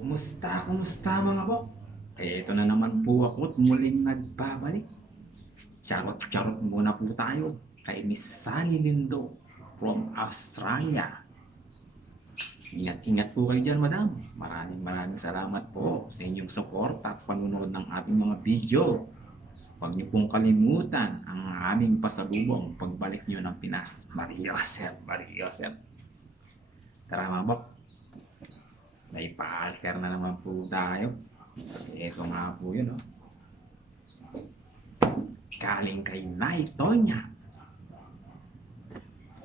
Kumusta mga bok? Ito na naman po ako at muling nagbabalik. Charot-charot muna po tayo kay Miss Sally Lindo from Australia. Ingat-ingat po kayo dyan, madam. Maraming salamat po sa inyong support at panunood ng ating mga video. Huwag niyo pong kalimutan ang aming pasalubong pagbalik niyo ng Pinas. Mariosep, Mariosep. Tara mga bok, may pa-alter na naman po tayo. Ito nga po yun, oh. Galing kay Nay Tonya.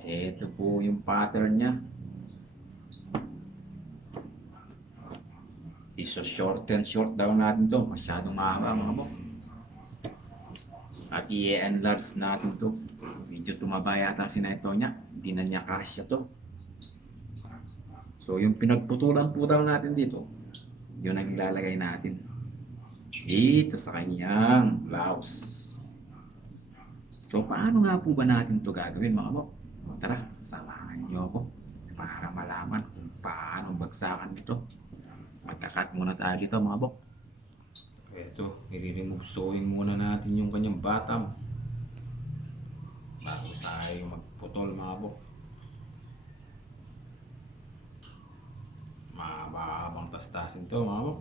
Ito po yung pattern niya. Short daw natin to. Masyadong mahaba mga bok. At i-enlarge natin to. Medyo tumaba yata si Nay Tonya. Hindi na niya kasya to. So yung pinagputulan po daw natin dito, yun ang ilalagay natin dito sa kanyang blouse. So paano nga po ba natin to gagawin mga bok? Tara, samahan niyo ako para malaman kung paano bagsakan nito. Magkakat muna tayo dito mga bok. Ito, i-remove sewing muna natin yung kanyang bottom bago tayo magputol mga bok. Mahabang tastasin to mga bok.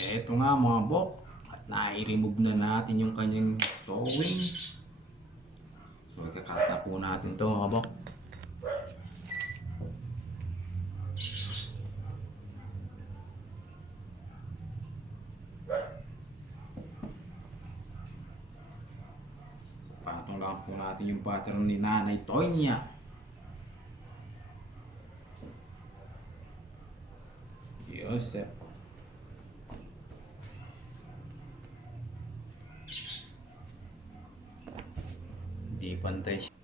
Ito nga mga bok, at na-remove na natin yung kanyang sewing. So ikakata po natin to mga bok. Patong lang po natin yung pattern ni Nanay Tonya. Joseph. Hindi pantay siya.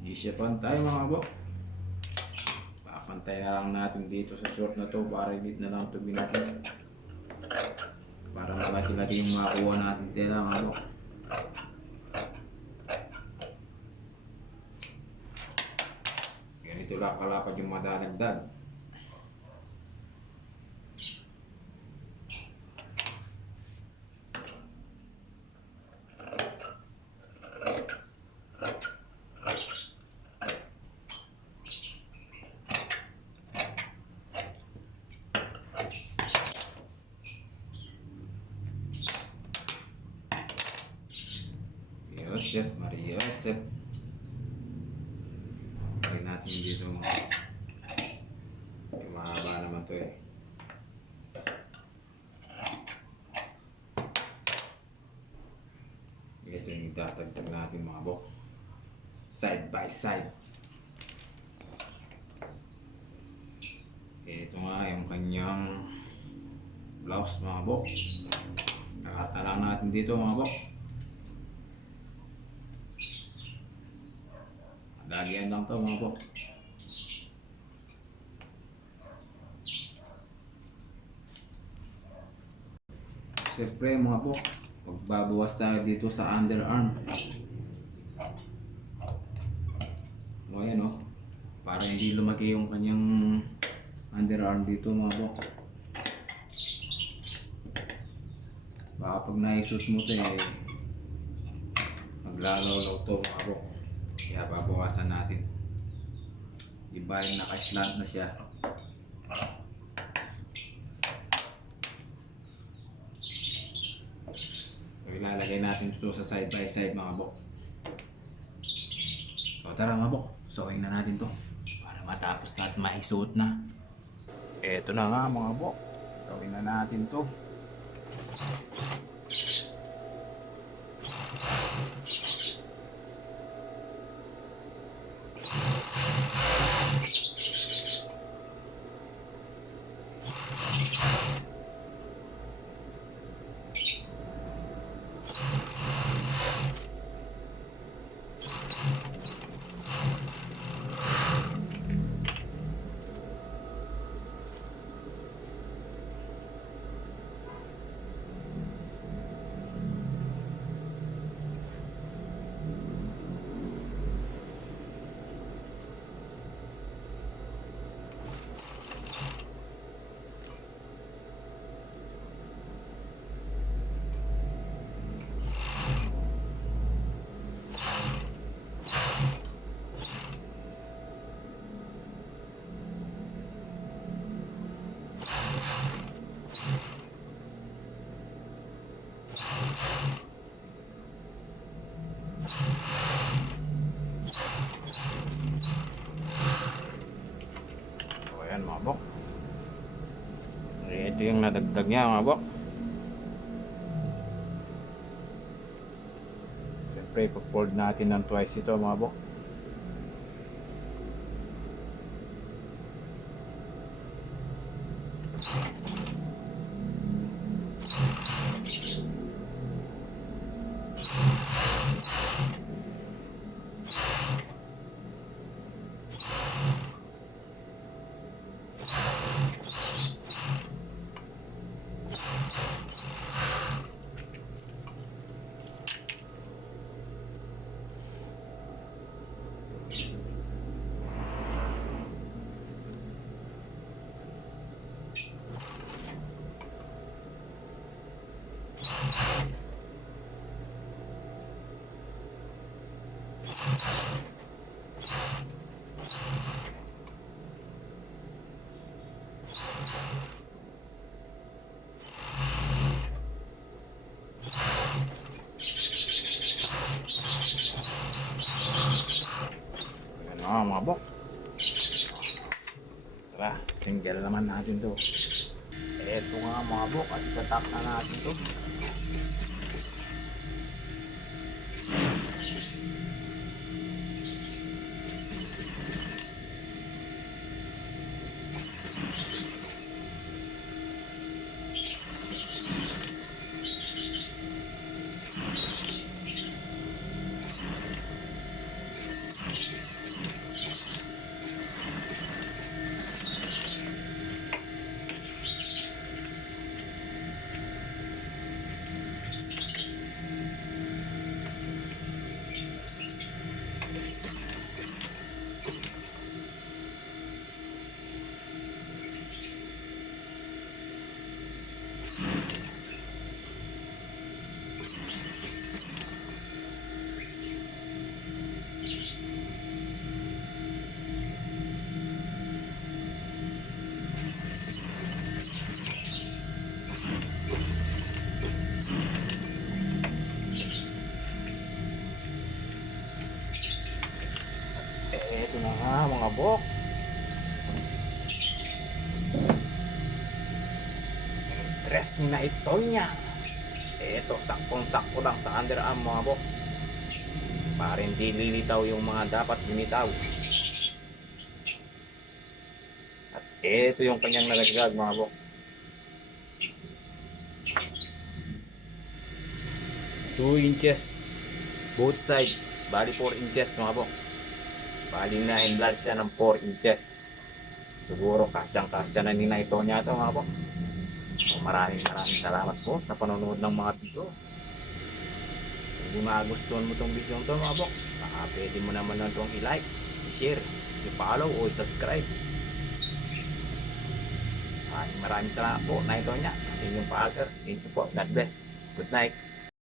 Hindi siya pantay mga bok. Papantay na lang natin dito sa short na to para hindi na lang ito binakit. Para malaki-laki yung makuha natin tela mga bok. Ganito lang kalapad yung madadagdag. Mariosep, Mariosep. Lagyan natin dito mga mahaba naman to eh. Ito yung itatagtag natin mga bok. Side by side. Ito nga yung kanyang blouse mga bok. Nakata lang natin dito mga bok. Lagyan lang to mga bok. Siyempre mga bok, magbabawas tayo dito sa underarm. O ayan o, para hindi lumaki yung kanyang underarm dito mga bok. Baka pag naisut mo ito eh, maglalaw to mga bok. Kaya babawasan natin. Diba yung naka-slant na siya. So ilalagay natin ito sa side by side mga bok. So tara mga bok, sewing na natin to para matapos natin maisuot na. Eto na nga mga bok, sewing na natin to. Ito yung nadagdag niya mga bok. Siyempre ipo-fold natin ng twice ito mga bok. Ayan mga bok. Tara, single naman natin to. Eto nga mga bok, at itatap na natin to. Eto na nga mga bok. Interest ni na ito niya. Eto, saktong-sakto lang sa underarm mga bok. Para hindi lilitaw yung mga dapat lumitaw. At eto yung kanyang nalaglag mga bok. 2 inches both side. Bali 4 inches mga bok. Bali na enlarge siya ng 4 inches. Siguro kasyang-kasya na nila ito niya ito mga bok. So, maraming salamat po sa panonood ng mga video. Kung magustuhan mo itong video ito mga bok, baka pwede mo naman na itong i-like, i-share, i-follow o i-subscribe. Maraming salamat po na ito niya. Kasi yung pa-alter. Thank you po. God bless. Good night.